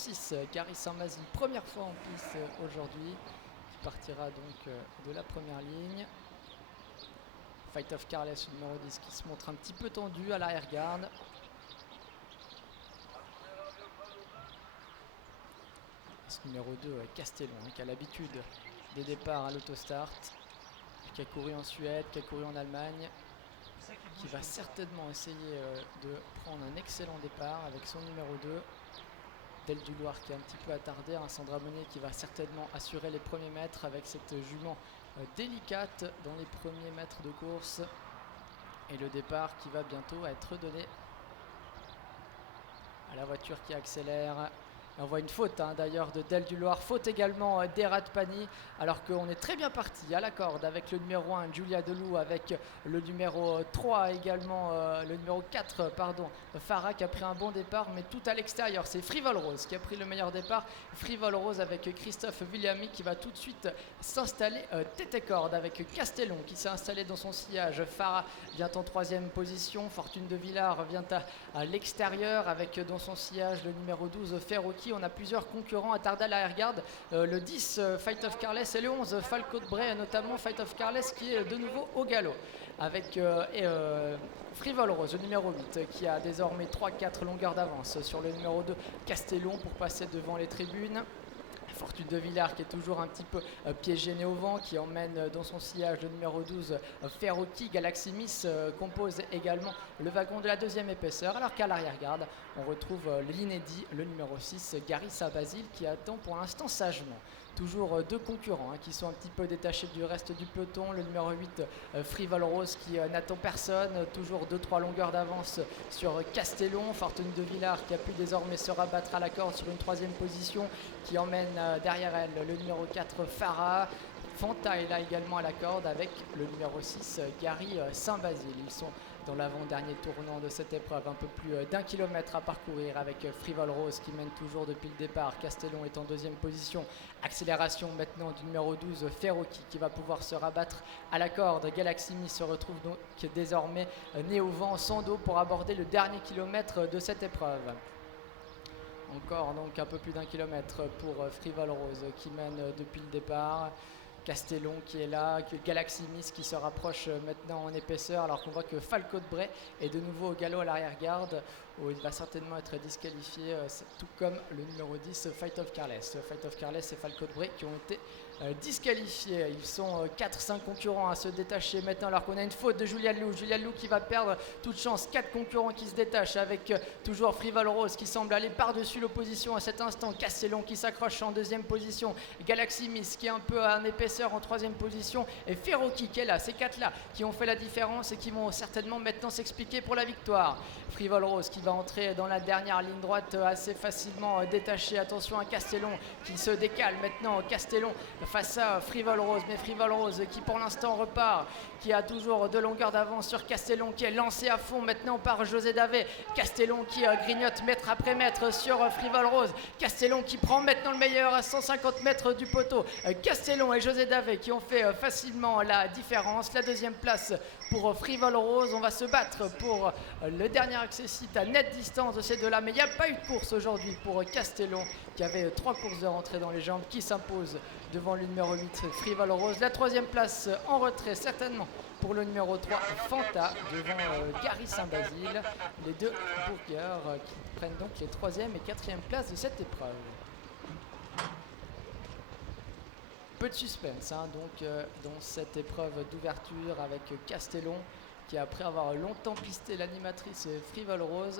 6, Gary Saint-Basile, première fois en piste aujourd'hui, qui partira donc de la première ligne. Fight of Carles, numéro 10, qui se montre un petit peu tendu à l'arrière-garde. Ce numéro 2, Castellon, qui a l'habitude des départs à l'autostart, qui a couru en Suède, qui a couru en Allemagne, qui va certainement essayer de prendre un excellent départ avec son numéro 2. Del du Loir qui est un petit peu attardé, Sandra Monnier qui va certainement assurer les premiers mètres avec cette jument délicate dans les premiers mètres de course. Et le départ qui va bientôt être donné à la voiture qui accélère. On voit une faute d'ailleurs de Del du Loir, faute également d'Erat Pani, alors qu'on est très bien parti à la corde avec le numéro 1 Julia Delou, avec le numéro 3 également, le numéro 4 pardon, Farah qui a pris un bon départ, mais tout à l'extérieur. C'est Frivol Rose qui a pris le meilleur départ. Frivol Rose avec Christophe Villamy qui va tout de suite s'installer tête corde avec Castellon qui s'est installé dans son sillage. Farah vient en troisième position, Fortune de Villars vient à l'extérieur avec dans son sillage le numéro 12 Ferroki. On a plusieurs concurrents attardés à l'arrière-garde, le 10 Fight of Carles et le 11 Falco de Bray, notamment Fight of Carles qui est de nouveau au galop avec Frivol Rose, le numéro 8, qui a désormais 3-4 longueurs d'avance sur le numéro 2 Castellon pour passer devant les tribunes. Fortune de Villars qui est toujours un petit peu piégé né au vent, qui emmène dans son sillage le numéro 12 Ferroki. Galaxy Miss compose également le wagon de la deuxième épaisseur, alors qu'à l'arrière-garde on retrouve l'inédit, le numéro 6 Gary Saint-Basile, qui attend pour l'instant sagement. Toujours deux concurrents qui sont un petit peu détachés du reste du peloton. Le numéro 8 Frivol Rose qui n'attend personne, toujours 2-3 longueurs d'avance sur Castellon. Fortune de Villars qui a pu désormais se rabattre à la corde sur une troisième position, qui emmène derrière elle le numéro 4 Farah. Fanta est là également à la corde avec le numéro 6 Gary Saint-Basile. Ils sont dans l'avant-dernier tournant de cette épreuve, un peu plus d'1 kilomètre à parcourir avec Frivol Rose qui mène toujours depuis le départ. Castellon est en deuxième position. Accélération maintenant du numéro 12 Ferroki qui va pouvoir se rabattre à la corde. Galaxy Miss se retrouve donc désormais né au vent sans dos pour aborder le dernier kilomètre de cette épreuve. Encore donc un peu plus d'1 kilomètre pour Frivol Rose qui mène depuis le départ. Castellon qui est là, Galaxy Miss qui se rapproche maintenant en épaisseur, alors qu'on voit que Falco de Bray est de nouveau au galop à l'arrière-garde, où il va certainement être disqualifié, tout comme le numéro 10 Fight of Carles. Fight of Carles et Falco de Bray qui ont été disqualifiés. Ils sont 4-5 concurrents à se détacher maintenant, alors qu'on a une faute de Julia Lou. Julia Lou qui va perdre toute chance. 4 concurrents qui se détachent avec toujours Frivol Rose qui semble aller par-dessus l'opposition à cet instant. Castellon qui s'accroche en deuxième position. Galaxy Miss qui est un peu en épaisseur en troisième position. Et Ferroki qui est là. Ces 4-là qui ont fait la différence et qui vont certainement maintenant s'expliquer pour la victoire. Frivol Rose qui va entrer dans la dernière ligne droite assez facilement détaché. Attention à Castellon qui se décale maintenant. Castellon face à Frivol Rose, mais Frivol Rose qui pour l'instant repart, qui a toujours de longueur d'avance sur Castellon, qui est lancé à fond maintenant par José Davé. Castellon qui grignote mètre après mètre sur Frivol Rose. Castellon qui prend maintenant le meilleur à 150 mètres du poteau. Castellon et José Davé qui ont fait facilement la différence. La deuxième place pour Frivol Rose. On va se battre pour le dernier accessite à nette distance de ces deux-là, mais il n'y a pas eu de course aujourd'hui pour Castellon qui avait 3 courses de rentrée dans les jambes, qui s'impose devant le numéro 8 Frivol Rose. La troisième place en retrait certainement pour le numéro 3 Fanta devant Gary Saint-Basile. Les deux bourgers qui prennent donc les 3e et 4e places de cette épreuve. Peu de suspense donc dans cette épreuve d'ouverture avec Castellon qui, après avoir longtemps pisté l'animatrice Frivol Rose,